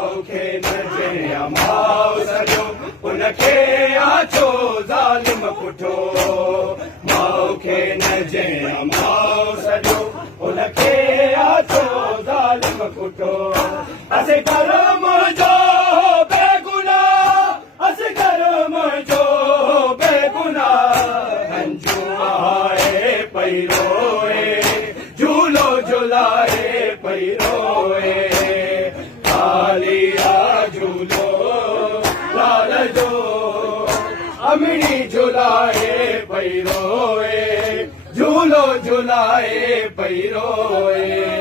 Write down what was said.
खे नजे अमाओ सॼो उनखे आछो ज़ालिम पुठो माउ खे नजे अमाओ सॼो उनखे आछो ज़ालिम पुठो असगर मुंहिंजो बेगुनाह असगर मुंहिंजो बेगुनाह हंजू आहे पई रोए झूलो झुलाए पई रोए झूलो लाल जो अमड़ी झुलाए पई रोए झूलो झुलाए पई रोए।